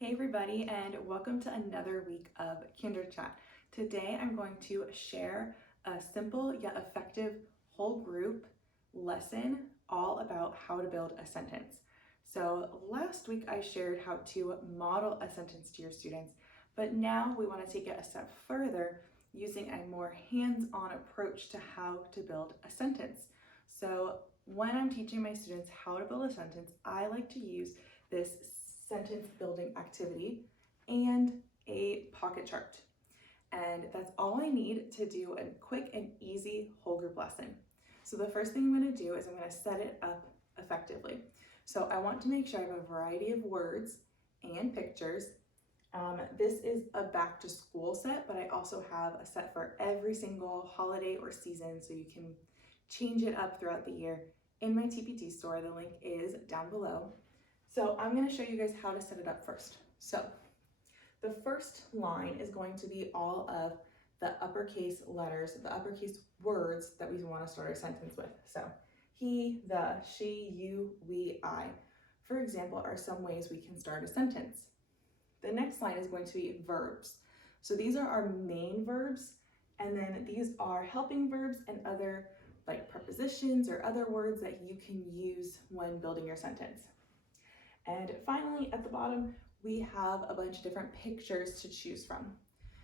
Hey everybody, and welcome to another week of Kinder Chat. Today I'm going to share a simple yet effective whole group lesson all about how to build a sentence. So last week I shared how to model a sentence to your students, but now we want to take it a step further using a more hands-on approach to how to build a sentence. So when I'm teaching my students how to build a sentence, I like to use this sentence building activity and a pocket chart. And that's all I need to do a quick and easy whole group lesson. So the first thing I'm going to do is I'm going to set it up effectively. So I want to make sure I have a variety of words and pictures. This is a back to school set, but I also have a set for every single holiday or season, so you can change it up throughout the year in my TPT store. The link is down below. So I'm going to show you guys how to set it up first. So the first line is going to be all of the uppercase letters, the uppercase words that we want to start our sentence with. So he, the, she, you, we, I, for example, are some ways we can start a sentence. The next line is going to be verbs. So these are our main verbs, and then these are helping verbs and other like prepositions or other words that you can use when building your sentence. And finally, at the bottom, we have a bunch of different pictures to choose from.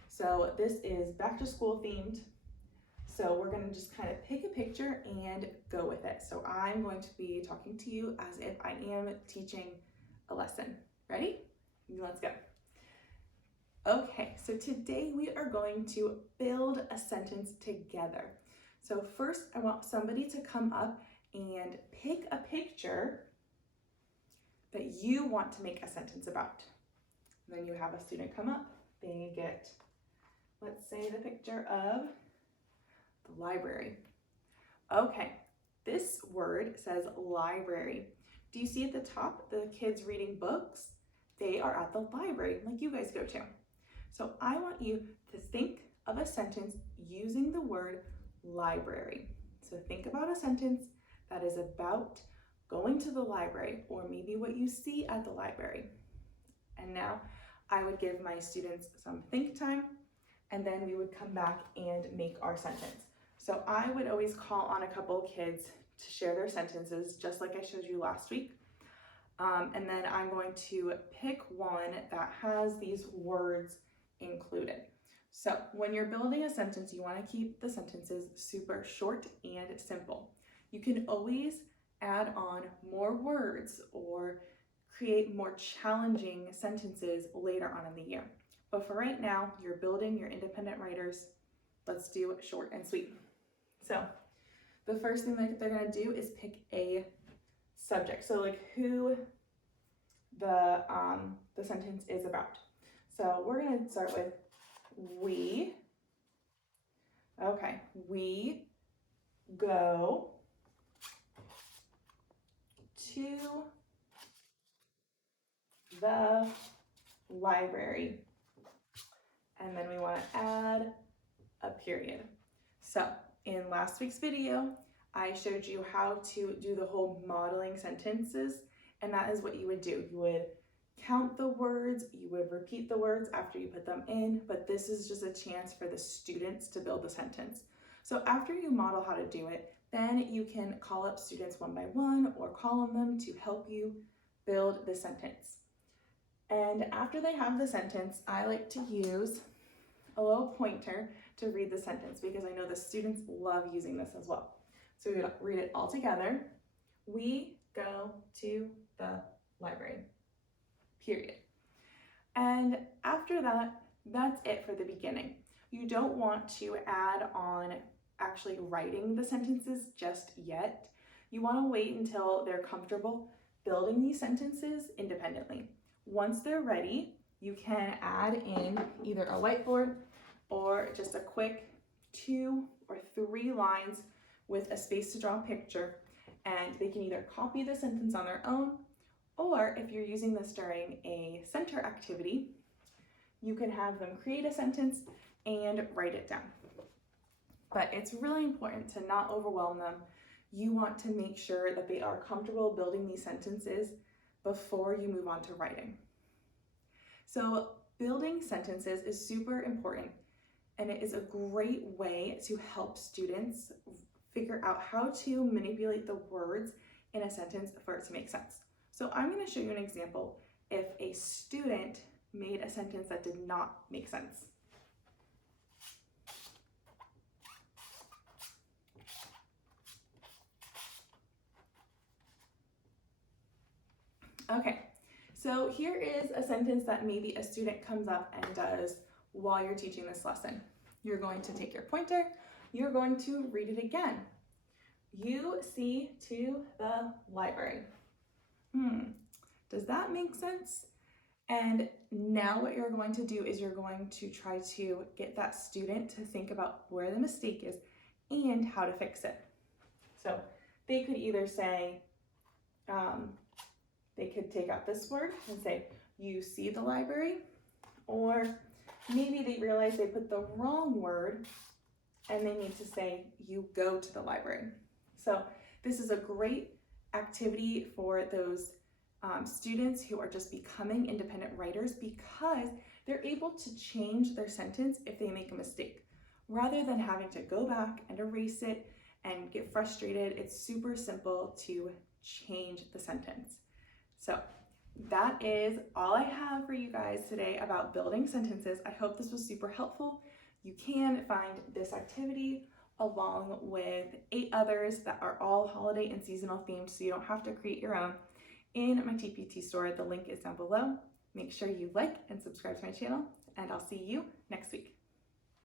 So this is back to school themed. So we're going to just kind of pick a picture and go with it. So I'm going to be talking to you as if I am teaching a lesson. Ready? Let's go. Okay, so today we are going to build a sentence together. So first, I want somebody to come up and pick a picture that you want to make a sentence about. And then you have a student come up, they get, let's say, the picture of the library. Okay, this word says library. Do you see at the top the kids reading books? They are at the library, like you guys go to. So I want you to think of a sentence using the word library. So think about a sentence that is about going to the library, or maybe what you see at the library. And now I would give my students some think time, and then we would come back and make our sentence. So I would always call on a couple kids to share their sentences, just like I showed you last week. And then I'm going to pick one that has these words included. So when you're building a sentence, you want to keep the sentences super short and simple. You can always add on more words or create more challenging sentences later on in the year. But for right now, you're building your independent writers. Let's do it short and sweet. So the first thing that they're going to do is pick a subject. So like who the sentence is about. So we're going to start with we. Okay, we go to the library. And then we want to add a period. So in last week's video, I showed you how to do the whole modeling sentences, and that is what you would do. You would count the words, you would repeat the words after you put them in, but this is just a chance for the students to build the sentence. So after you model how to do it, then you can call up students one by one or call on them to help you build the sentence. And after they have the sentence, I like to use a little pointer to read the sentence because I know the students love using this as well. So we read it all together. We go to the library, period. And after that, that's it for the beginning. You don't want to add on actually writing the sentences just yet. You want to wait until they're comfortable building these sentences independently. Once they're ready, you can add in either a whiteboard or just a quick 2 or 3 lines with a space to draw a picture, and they can either copy the sentence on their own, or if you're using this during a center activity, you can have them create a sentence and write it down. But it's really important to not overwhelm them. You want to make sure that they are comfortable building these sentences before you move on to writing. So building sentences is super important, and it is a great way to help students figure out how to manipulate the words in a sentence for it to make sense. So I'm going to show you an example if a student made a sentence that did not make sense. Okay, so here is a sentence that maybe a student comes up and does while you're teaching this lesson. You're going to take your pointer, you're going to read it again. You see to the library. Does that make sense? And now what you're going to do is you're going to try to get that student to think about where the mistake is and how to fix it. So they could either say, they could take out this word and say, you see the library, or maybe they realize they put the wrong word and they need to say, you go to the library. So this is a great activity for those students who are just becoming independent writers, because they're able to change their sentence if they make a mistake. Rather than having to go back and erase it and get frustrated, it's super simple to change the sentence. So that is all I have for you guys today about building sentences. I hope this was super helpful. You can find this activity along with 8 others that are all holiday and seasonal themed, so you don't have to create your own, in my TPT store. The link is down below. Make sure you like and subscribe to my channel, and I'll see you next week.